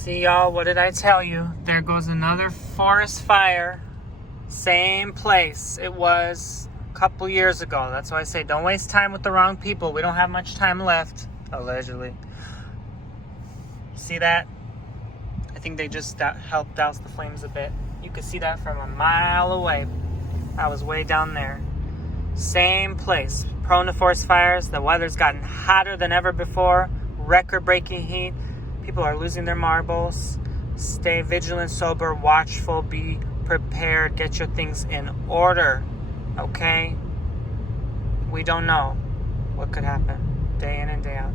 See, y'all, what did I tell you? There goes another forest fire. Same place it was a couple years ago. That's why I say don't waste time with the wrong people. We don't have much time left, allegedly. See that? I think they just helped douse the flames a bit. You could see that from a mile away. I was way down there. Same place. Prone to forest fires. The weather's gotten hotter than ever before. Record-breaking heat. People are losing their marbles. Stay vigilant, sober, watchful, be prepared. Get your things in order. Okay? We don't know what could happen day in and day out.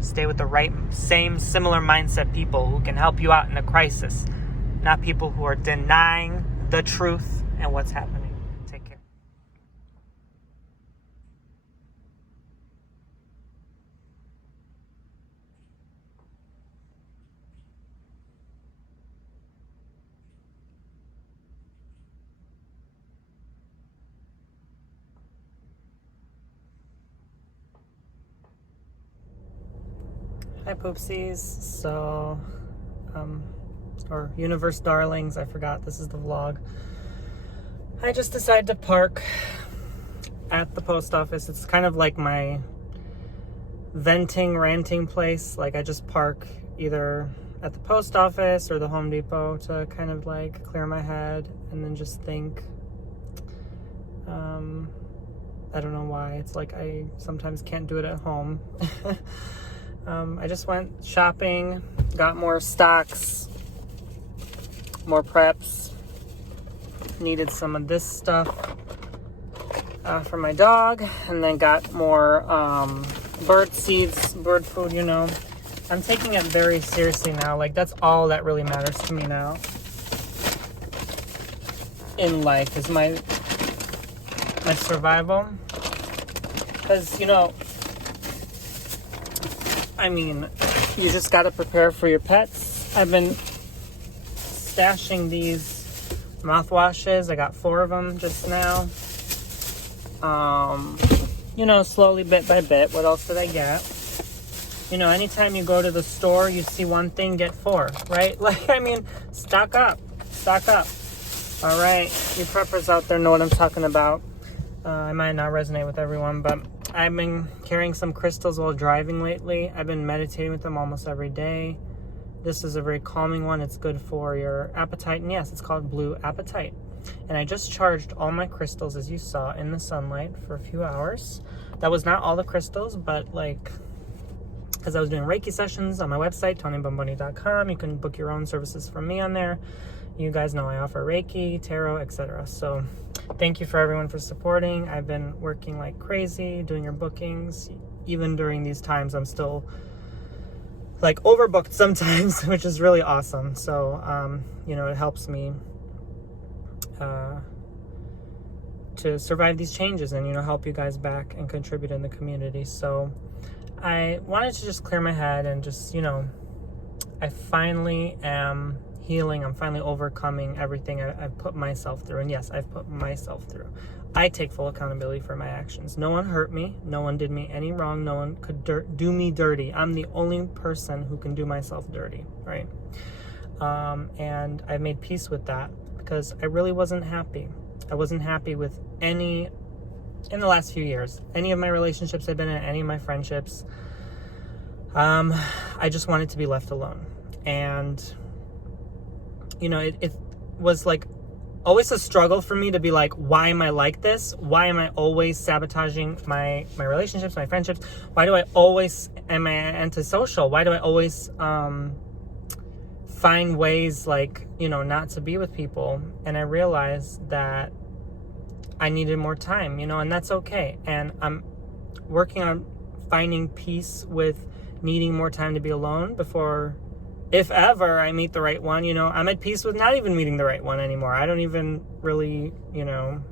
Stay with the right, similar mindset people who can help you out in a crisis. Not people who are denying the truth and what's happening. Take care. Hi, Poopsies. So, or Universe Darlings, I forgot, this is the vlog. I just decided to park at the post office. It's kind of like my venting, ranting place. Like, I just park either at the post office or the Home Depot to kind of like clear my head and then just think. I don't know why. It's like I sometimes can't do it at home. I just went shopping, got more stocks, more preps, needed some of this stuff for my dog, and then got more bird seeds, bird food, you know. I'm taking it very seriously now. Like, that's all that really matters to me now in life is my survival. Because, you know, I mean, you just got to prepare for your pets. I've been stashing these mouthwashes. I got 4 of them just now. You know, slowly, bit by bit. What else did I get? You know, anytime you go to the store, you see one thing, get 4, right? Like, I mean, stock up. Stock up. All right, you preppers out there know what I'm talking about. I might not resonate with everyone, but I've been carrying some crystals while driving lately. I've been meditating with them almost every day. This is a very calming one. It's good for your appetite. And yes, it's called Blue Appetite. And I just charged all my crystals, as you saw, in the sunlight for a few hours. That was not all the crystals, but like, because I was doing Reiki sessions on my website, TonyBomboni.com. You can book your own services from me on there. You guys know I offer Reiki, Tarot, etc. So thank you for everyone for supporting. I've been working like crazy, doing your bookings. Even during these times, I'm still like overbooked sometimes, which is really awesome. So, you know, it helps me to survive these changes and, you know, help you guys back and contribute in the community. So I wanted to just clear my head and just, you know, I finally am healing. I'm finally overcoming everything I've put myself through. And yes, I've put myself through. I take full accountability for my actions. No one hurt me. No one did me any wrong. No one could do me dirty. I'm the only person who can do myself dirty, right? And I made peace with that because I really wasn't happy. I wasn't happy with in the last few years, any of my relationships I've been in, any of my friendships. I just wanted to be left alone. And you know, it was like always a struggle for me to be like, why am I like this? Why am I always sabotaging my relationships, my friendships? Why do I always am I antisocial? Why do I always find ways like, you know, not to be with people? And I realized that I needed more time, you know, and that's okay. And I'm working on finding peace with needing more time to be alone before, if ever, I meet the right one. You know, I'm at peace with not even meeting the right one anymore. I don't even really, you know,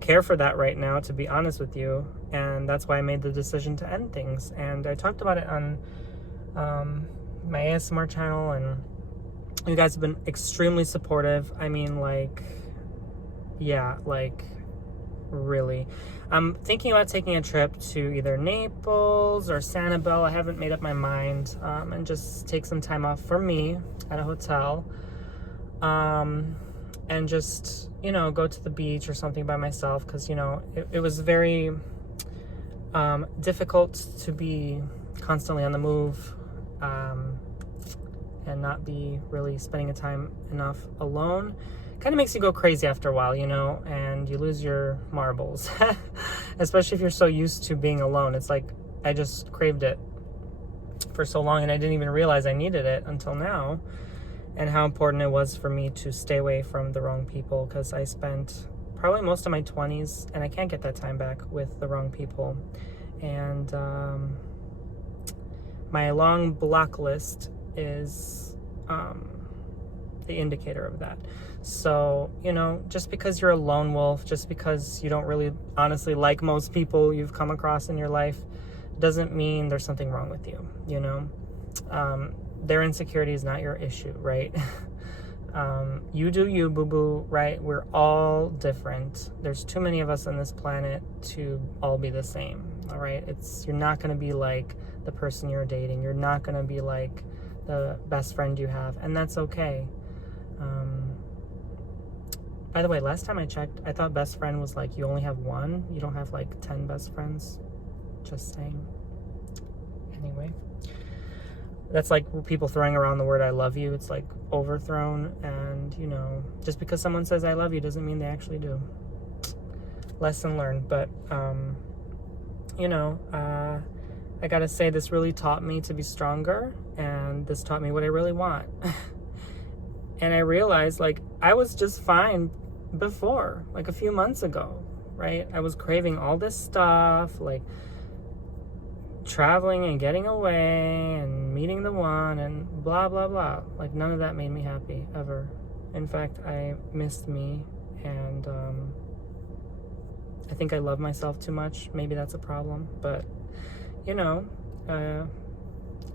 care for that right now, to be honest with you. And that's why I made the decision to end things. And I talked about it on my ASMR channel, and you guys have been extremely supportive. I mean, like, yeah, like, really. I'm thinking about taking a trip to either Naples or Sanibel. I haven't made up my mind. And just take some time off for me at a hotel. And just, go to the beach or something by myself. Because, it was very difficult to be constantly on the move. And not be really spending time enough alone. Kind of makes you go crazy after a while, and you lose your marbles. Especially if you're so used to being alone. It's like I just craved it for so long, and I didn't even realize I needed it until now, and how important it was for me to stay away from the wrong people, because I spent probably most of my 20s, and I can't get that time back, with the wrong people. And my long block list is the indicator of that. So, just because you're a lone wolf, just because you don't really honestly like most people you've come across in your life, doesn't mean there's something wrong with you, Their insecurity is not your issue, right? You do you, boo-boo, right? We're all different. There's too many of us on this planet to all be the same, all right? You're not going to be like the person you're dating. You're not going to be like the best friend you have, and that's okay. By the way, last time I checked, I thought best friend was like you only have one. You don't have like 10 best friends. Just saying. Anyway, that's like people throwing around the word I love you. It's like overthrown, and just because someone says I love you doesn't mean they actually do. Lesson learned. But I gotta say, this really taught me to be stronger, and this taught me what I really want. And I realized, like, I was just fine before, like a few months ago, right? I was craving all this stuff, like traveling and getting away and meeting the one and blah, blah, blah. Like, none of that made me happy, ever. In fact, I missed me, and I think I love myself too much. Maybe that's a problem, but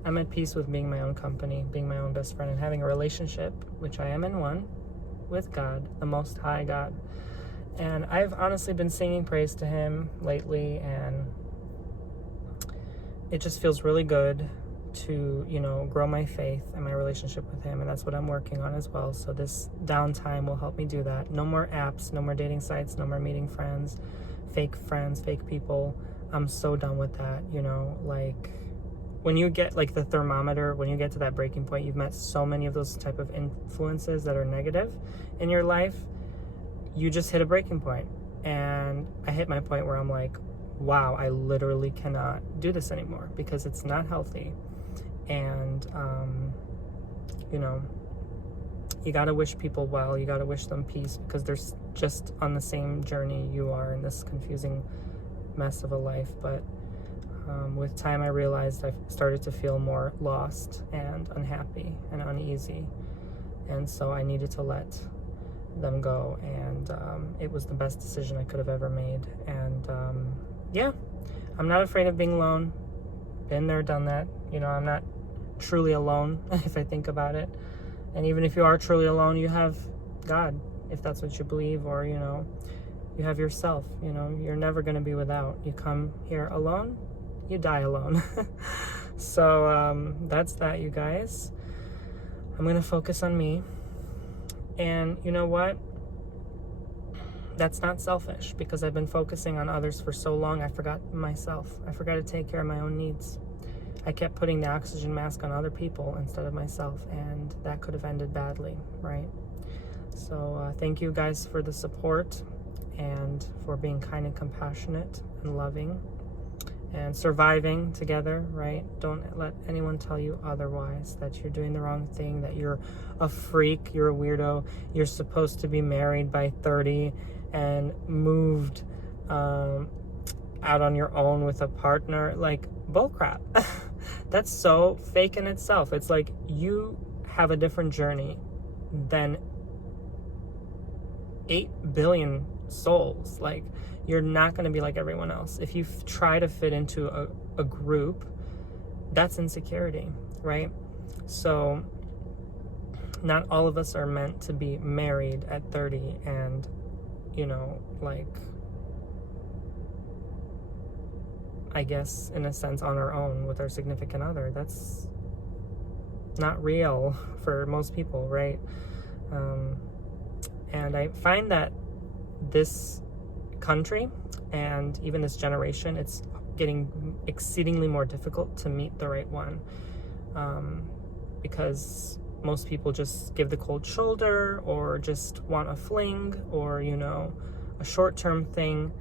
I'm at peace with being my own company, being my own best friend, and having a relationship, which I am in one, with God, the Most High God. And I've honestly been singing praise to Him lately, and it just feels really good to, grow my faith and my relationship with Him, and that's what I'm working on as well. So this downtime will help me do that. No more apps, no more dating sites, no more meeting friends, fake people. I'm so done with that, like when you get like the thermometer, when you get to that breaking point, you've met so many of those type of influences that are negative in your life, you just hit a breaking point. And I hit my point where I'm like, wow, I literally cannot do this anymore, because it's not healthy. And, you got to wish people well, you got to wish them peace, because they're just on the same journey you are in this confusing mess of a life. But with time, I realized I started to feel more lost and unhappy and uneasy, and so I needed to let them go, and it was the best decision I could have ever made. And I'm not afraid of being alone. Been there, done that. I'm not truly alone if I think about it. And even if you are truly alone, you have God, if that's what you believe, or you have yourself. You're never going to be without. You come here alone, you die alone. So that's that, you guys. I'm going to focus on me. And you know what? That's not selfish, because I've been focusing on others for so long, I forgot myself. I forgot to take care of my own needs. I kept putting the oxygen mask on other people instead of myself, and that could have ended badly, right? So thank you guys for the support, and for being kind and compassionate and loving and surviving together, right? Don't let anyone tell you otherwise, that you're doing the wrong thing, that you're a freak, you're a weirdo, you're supposed to be married by 30 and moved out on your own with a partner. Like, bullcrap. That's so fake in itself. It's like you have a different journey than 8 billion souls. Like, you're not going to be like everyone else. If you try to fit into a group, that's insecurity, right? So not all of us are meant to be married at 30 and, I guess, in a sense, on our own with our significant other. That's not real for most people, right? And I find that this country and even this generation, it's getting exceedingly more difficult to meet the right one, because most people just give the cold shoulder or just want a fling or, you know, a short-term thing.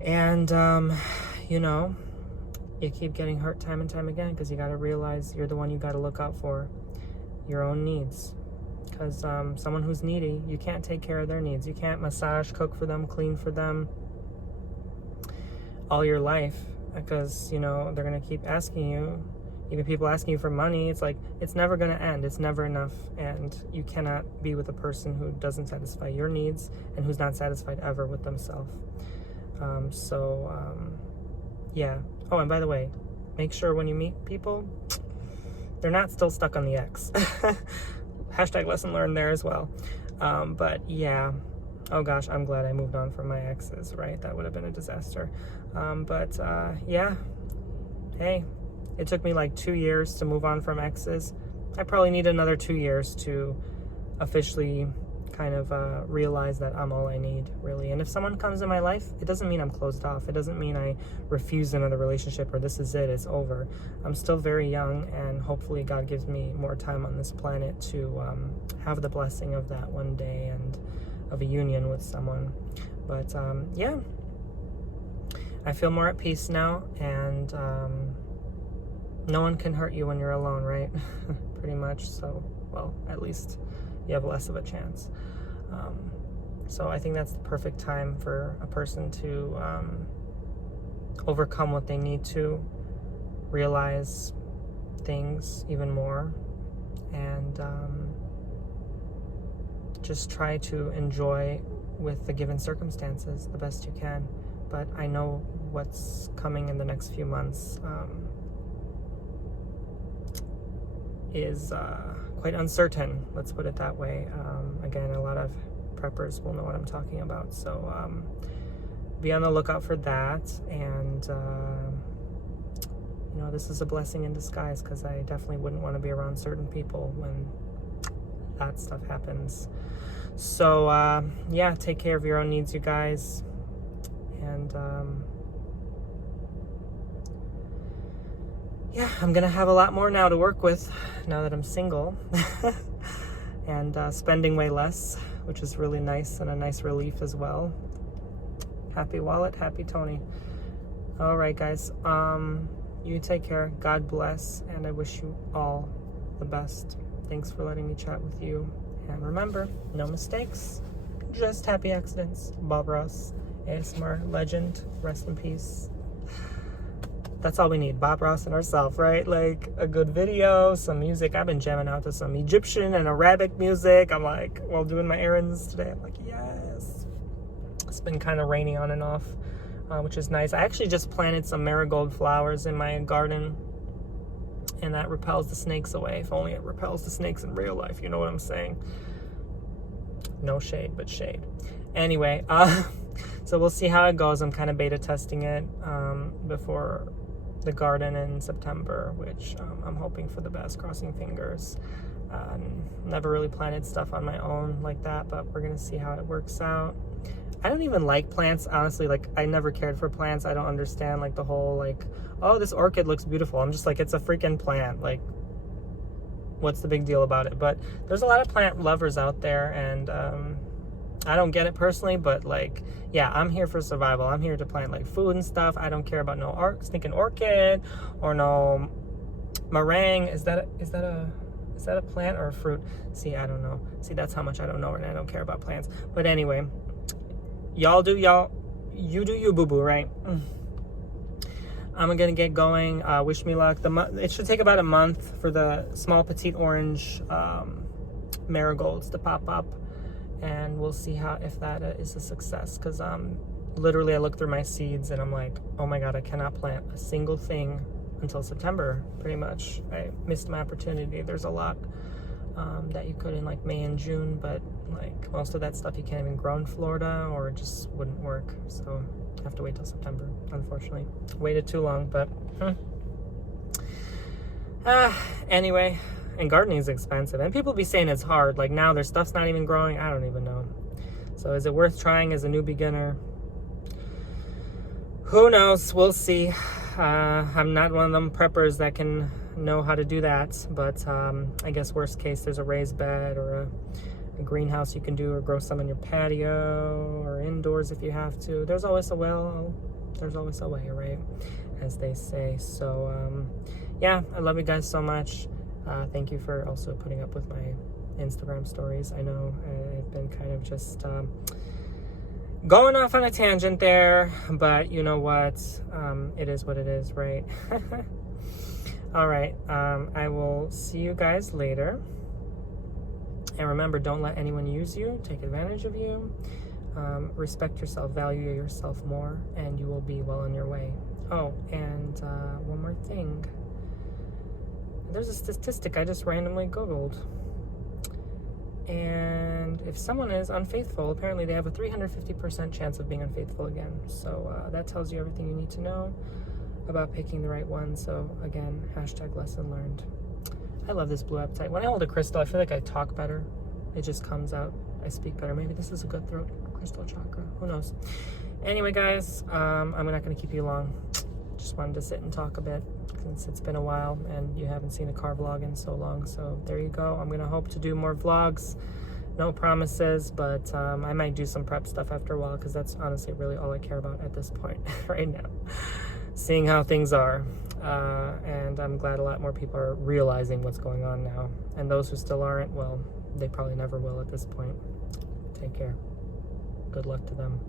And, you know, you keep getting hurt time and time again because you got to realize you're the one you got to look out for, your own needs. Because someone who's needy, you can't take care of their needs. You can't massage, cook for them, clean for them all your life, because, you know, they're going to keep asking you. Even people asking you for money, it's like, it's never going to end. It's never enough. And you cannot be with a person who doesn't satisfy your needs and who's not satisfied ever with themselves. Yeah. Oh, and by the way, make sure when you meet people, they're not still stuck on the ex. Hashtag lesson learned there as well. But yeah. Oh gosh, I'm glad I moved on from my exes, right? That would have been a disaster. Yeah. Hey. It took me like 2 years to move on from exes. I probably need another 2 years to officially kind of realize that I'm all I need, really. And if someone comes in my life, it doesn't mean I'm closed off. It doesn't mean I refuse another relationship or this is it, it's over. I'm still very young, and hopefully God gives me more time on this planet to have the blessing of that one day and of a union with someone. But yeah, I feel more at peace now, and no one can hurt you when you're alone, right? Pretty much. So, well, at least you have less of a chance. So I think that's the perfect time for a person to overcome what they need to, realize things even more, and just try to enjoy with the given circumstances the best you can. But I know what's coming in the next few months is quite uncertain, let's put it that way. Again, a lot of preppers will know what I'm talking about, so be on the lookout for that. And you know, this is a blessing in disguise, because I definitely wouldn't want to be around certain people when that stuff happens. So yeah, take care of your own needs, you guys. And yeah, I'm gonna have a lot more now to work with now that I'm single and spending way less, which is really nice and a nice relief as well. Happy wallet, happy Tony. All right, guys, you take care. God bless, and I wish you all the best. Thanks for letting me chat with you, and remember, no mistakes, just happy accidents. Bob Ross, ASMR legend, rest in peace. That's all we need, Bob Ross and ourselves, right? Like a good video, some music. I've been jamming out to some Egyptian and Arabic music. I'm like, while doing my errands today, I'm like, yes. It's been kind of rainy on and off, which is nice. I actually just planted some marigold flowers in my garden, and that repels the snakes away. If only it repels the snakes in real life, you know what I'm saying? No shade, but shade. Anyway, so we'll see how it goes. I'm kind of beta testing it before the garden in September, which I'm hoping for the best, crossing fingers. Never really planted stuff on my own like that, but we're gonna see how it works out. I don't even like plants, honestly. Like, I never cared for plants. I don't understand like the whole like, oh, this orchid looks beautiful. I'm just like, it's a freaking plant. Like, what's the big deal about it? But there's a lot of plant lovers out there, and I don't get it personally, but like, yeah, I'm here for survival. I'm here to plant like food and stuff. I don't care about no stinking orchid or no meringue. Is that a plant or a fruit? See, I don't know. See, that's how much I don't know, and I don't care about plants. But anyway, y'all do y'all. You do you, boo-boo, right? I'm gonna get going. Wish me luck. It should take about a month for the small petite orange marigolds to pop up, and we'll see if that is a success. Because literally I look through my seeds and I'm like, oh my god, I cannot plant a single thing until September. Pretty much, I missed my opportunity. There's a lot that you could in like May and June, but Like, most of that stuff you can't even grow in Florida, or it just wouldn't work. So I have to wait till September, unfortunately. Waited too long, but anyway. And gardening is expensive, and people be saying it's hard. Like, now their stuff's not even growing. I don't even know. So is it worth trying as a new beginner? Who knows? We'll see. I'm not one of them preppers that can know how to do that, but I guess worst case, there's a raised bed or a greenhouse you can do, or grow some in your patio or indoors if you have to. There's always a well. There's always a way, right? As they say. So yeah, I love you guys so much. Thank you for also putting up with my Instagram stories. I know I've been kind of just going off on a tangent there, but you know what? It is what it is, right? All right. I will see you guys later. And remember, don't let anyone use you, take advantage of you. Respect yourself, value yourself more, and you will be well on your way. Oh, and one more thing. There's a statistic I just randomly Googled. And if someone is unfaithful, apparently they have a 350% chance of being unfaithful again. So that tells you everything you need to know about picking the right one. So again, #lesson learned. I love this blue apatite. When I hold a crystal, I feel like I talk better. It just comes out. I speak better. Maybe this is a good throat crystal chakra. Who knows? Anyway, guys, I'm not going to keep you long. Just wanted to sit and talk a bit since it's been a while and you haven't seen a car vlog in so long. So there you go. I'm going to hope to do more vlogs. No promises, but I might do some prep stuff after a while, because that's honestly really all I care about at this point right now. Seeing how things are. And I'm glad a lot more people are realizing what's going on now. And those who still aren't, well, they probably never will at this point. Take care. Good luck to them.